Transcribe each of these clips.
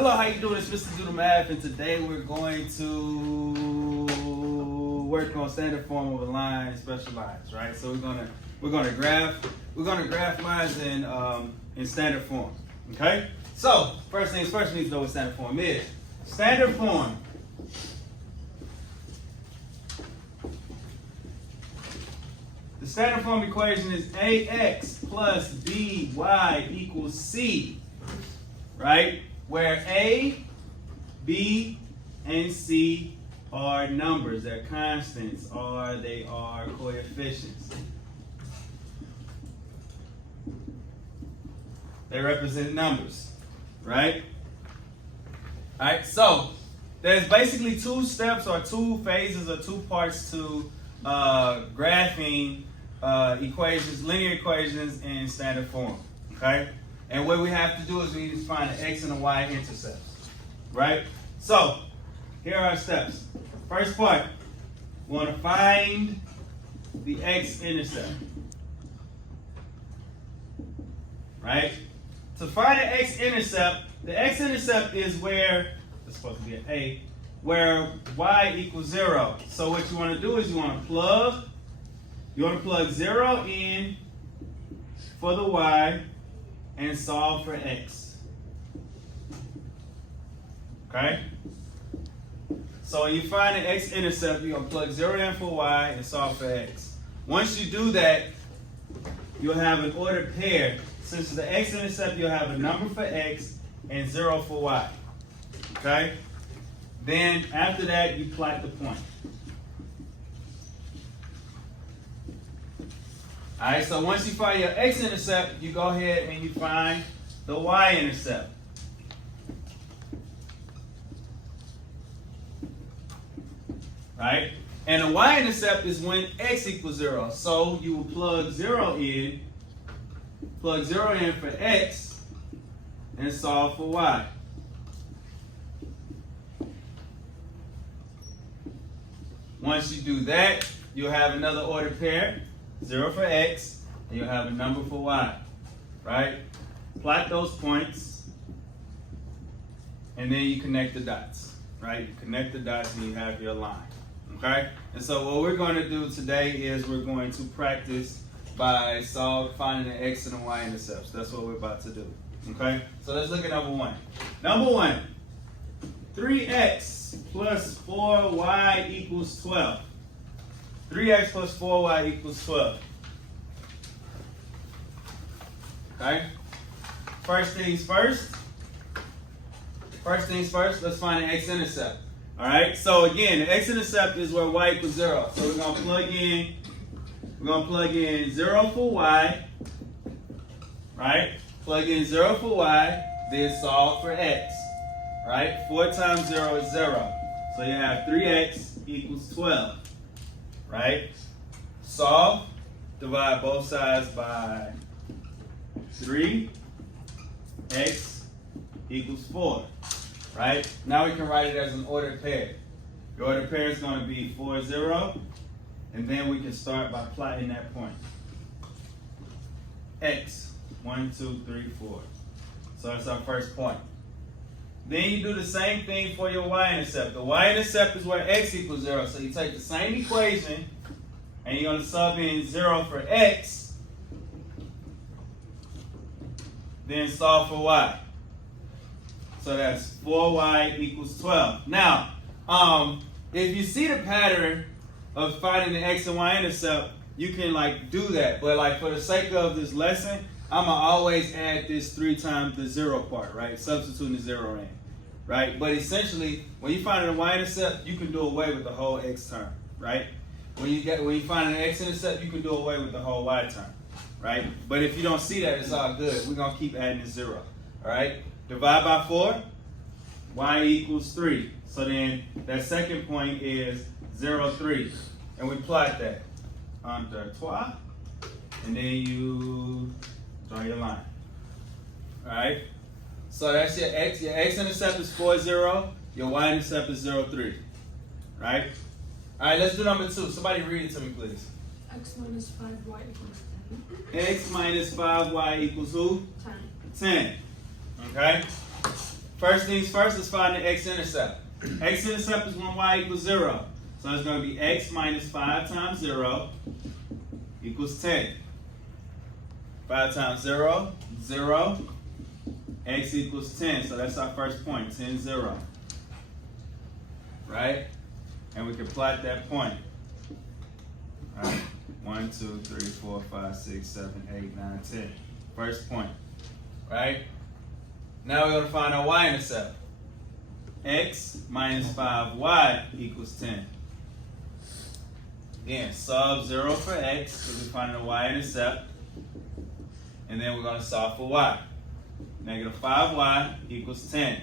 Hello, how you doing? It's Mr. Do the Math, and today we're going to work on standard form of a line and special lines, right? So we're gonna graph lines in standard form. Okay? So first things first, we need to know what standard form is. Standard form. The standard form equation is AX plus BY equals C, right? Where A, B, and C are numbers, they're constants, or they are coefficients. They represent numbers, right? All right, so there's basically two steps or two phases or two parts to graphing equations, linear equations in standard form, okay? And what we have to do is we need to find the X and the Y intercepts, right? So here are our steps. First part, we want to find the X intercept, right? To find the X intercept is where, it's supposed to be an A, where Y equals 0. So what you want to do is you want to plug 0 in for the Y and solve for X. Okay? So when you find the X intercept, you're going to plug 0 in for Y and solve for X. Once you do that, you'll have an ordered pair. Since the X intercept, you'll have a number for X and 0 for Y. Okay? Then after that, you plot the point. All right, so once you find your X intercept, you go ahead and you find the Y intercept. Right? And the Y intercept is when X equals 0. So you will plug 0 in for X and solve for Y. Once you do that, you'll have another ordered pair. 0 for X, and you'll have a number for Y, right? Plot those points, and then you connect the dots, right? You connect the dots and you have your line, okay? And so what we're going to do today is we're going to practice by finding the X and the Y intercepts. That's what we're about to do, okay? So let's look at number one. Number one, 3X plus 4Y equals 12. 3X plus 4Y equals 12. Okay? First things first, let's find the X intercept. Alright? So again, the X intercept is where Y equals 0. So we're gonna plug in 0 for Y. Right? Plug in 0 for Y, then solve for X. Right? 4 times 0 is 0. So you have 3X equals 12. Right? Solve, divide both sides by 3, X equals 4. Right? Now we can write it as an ordered pair. The ordered pair is going to be 4, 0, and then we can start by plotting that point. X, 1, 2, 3, 4. So that's our first point. Then you do the same thing for your y-intercept. The y-intercept is where x equals 0. So you take the same equation and you're going to sub in 0 for x, then solve for y. So that's 4y equals 12. Now, if you see the pattern of finding the x and y-intercept, you can do that. But for the sake of this lesson, I'm going to always add this 3 times the 0 part, right? Substituting the 0 in. Right? But essentially, when you find a y-intercept, you can do away with the whole x term, right? When you find an x-intercept, you can do away with the whole y term, right? But if you don't see that, it's all good. We're going to keep adding the 0, all right? Divide by 4, y equals 3. So then that second point is 0, 3. And we plot that under trois, and then you draw your line, all right? So that's your x. Your x-intercept is 4, 0. Your y-intercept is 0, 3. Right? All right, let's do number 2. Somebody read it to me, please. X minus 5y equals 10. X minus 5y equals who? 10. 10. Okay? First things first, let's find the x-intercept. X-intercept is when y equals 0. So it's going to be x minus 5 times 0 equals 10. 5 times 0, 0. X equals 10. So that's our first point, 10, 0. Right? And we can plot that point. All right. 1, 2, 3, 4, 5, 6, 7, 8, 9, 10. First point. Right? Now we're going to find our y-intercept. X minus 5y equals 10. Again, sub 0 for x, because we're finding the y-intercept. And then we're going to solve for y. Negative 5y equals 10.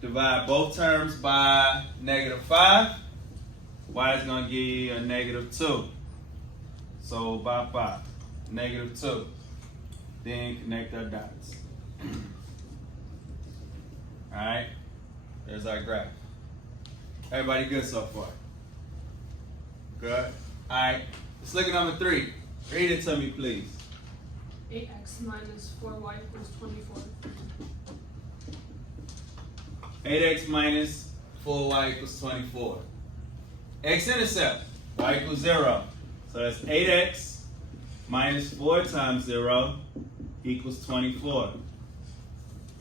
Divide both terms by negative 5. Y is going to give you a negative 2. So by 5. Negative 2. Then connect our dots. Alright? There's our graph. Everybody good so far? Good? Alright. Let's look at number 3. Read it to me, please. 8x minus 4y equals 24. 8x minus 4y equals 24. X-intercept, y equals 0. So that's 8x minus 4 times 0 equals 24.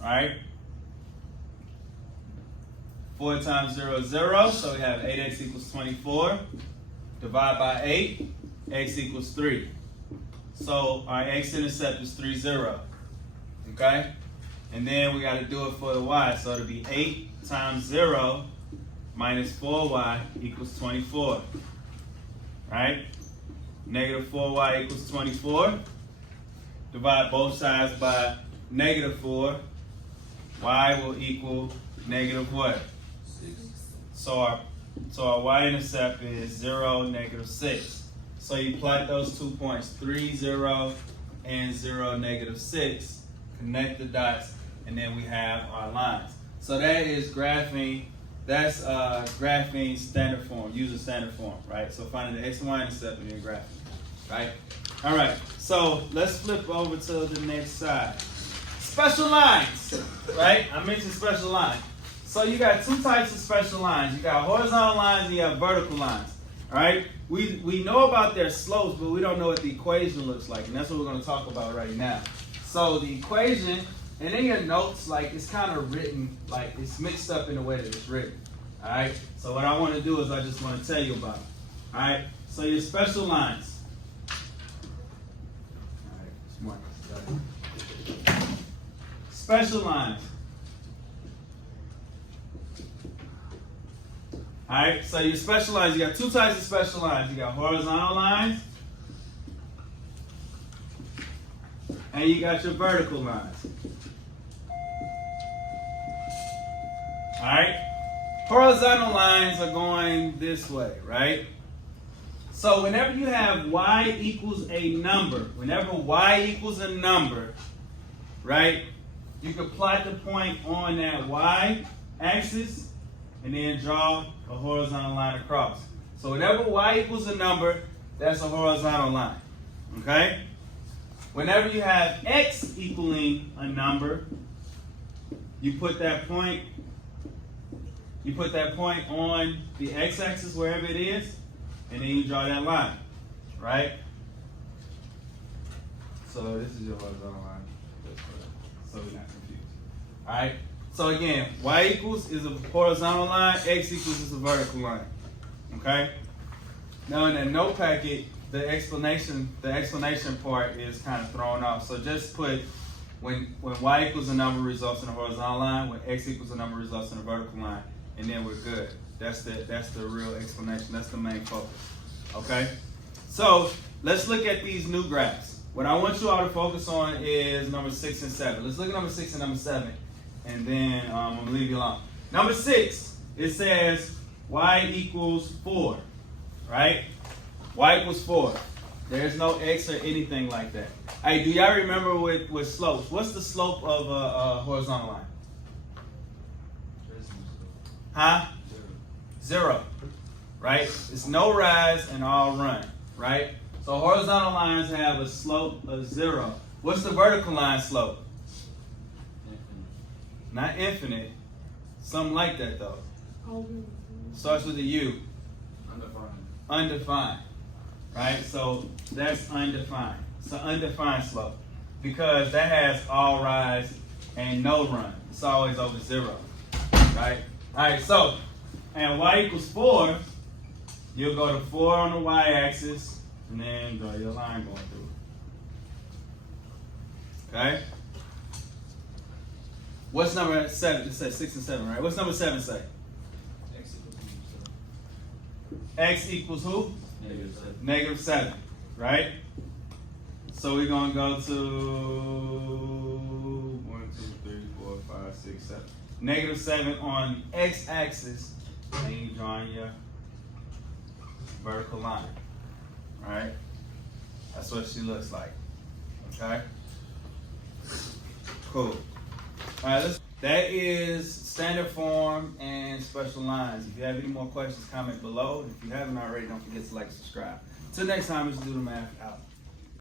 Alright? 4 times 0 is 0, so we have 8x equals 24. Divide by 8, x equals 3. So our x-intercept is 3, 0. Okay? And then we got to do it for the y. So it'll be 8 times 0 minus 4y equals 24. Right? Negative 4y equals 24. Divide both sides by negative 4. Y will equal negative what? 6. So our y-intercept is 0, negative 6. So you plot those 2 points, 3, 0, and 0, negative 6. Connect the dots, and then we have our lines. So that is graphing. That's graphing standard form, user standard form, right? So finding the x and y intercept and then graphing, right? All right. So let's flip over to the next side. Special lines, right? I mentioned special lines. So you got 2 types of special lines. You got horizontal lines and you have vertical lines. All right. We know about their slopes, but we don't know what the equation looks like, and that's what we're going to talk about right now. So the equation, and in your notes, like it's kind of written, like it's mixed up in the way that it's written. All right. So what I want to do is I just want to tell you about it. All right. So your special lines. All right. Smart. Special lines. All right, so your special lines, you got 2 types of special lines. You got horizontal lines, and you got your vertical lines. All right, horizontal lines are going this way, right? So whenever you have y equals a number, whenever y equals a number, right, you can plot the point on that y axis and then draw a horizontal line across. So whenever y equals a number, that's a horizontal line. Okay? Whenever you have x equaling a number, you put that point on the x-axis wherever it is, and then you draw that line. Right? So this is your horizontal line. So we're not confused. Alright? So again, y equals is a horizontal line, x equals is a vertical line. Okay? Now in that note packet, the explanation part is kind of thrown off. So just put when y equals a number results in a horizontal line, when x equals a number results in a vertical line, and then we're good. That's the real explanation. That's the main focus. Okay? So let's look at these new graphs. What I want you all to focus on is number 6 and 7. Let's look at number 6 and number 7. And then I'm going to leave you alone. Number 6, it says y equals 4, right? Y equals 4. There's no x or anything like that. Hey, do y'all remember with slopes? What's the slope of a horizontal line? Huh? 0, right? It's no rise and all run, right? So horizontal lines have a slope of 0. What's the vertical line slope? Not infinite. Something like that though. Starts with a U. Undefined. Undefined. Right? So that's undefined. It's an undefined slope. Because that has all rise and no run. It's always over 0. Right? Alright, so and y equals 4, you'll go to 4 on the y-axis and then draw your line going through it. Okay? What's number 7? It says 6 and 7, right? What's number 7 say? X equals who? Negative 7. -7, right? So we're going to go to 1, 2, 3, 4, 5, 6, 7. -7 on x-axis, and you're drawing your vertical line, right? That's what she looks like, okay? Cool. All right, that is standard form and special lines. If you have any more questions, comment below. If you haven't already, don't forget to like and subscribe. Till next time, let's do the math out.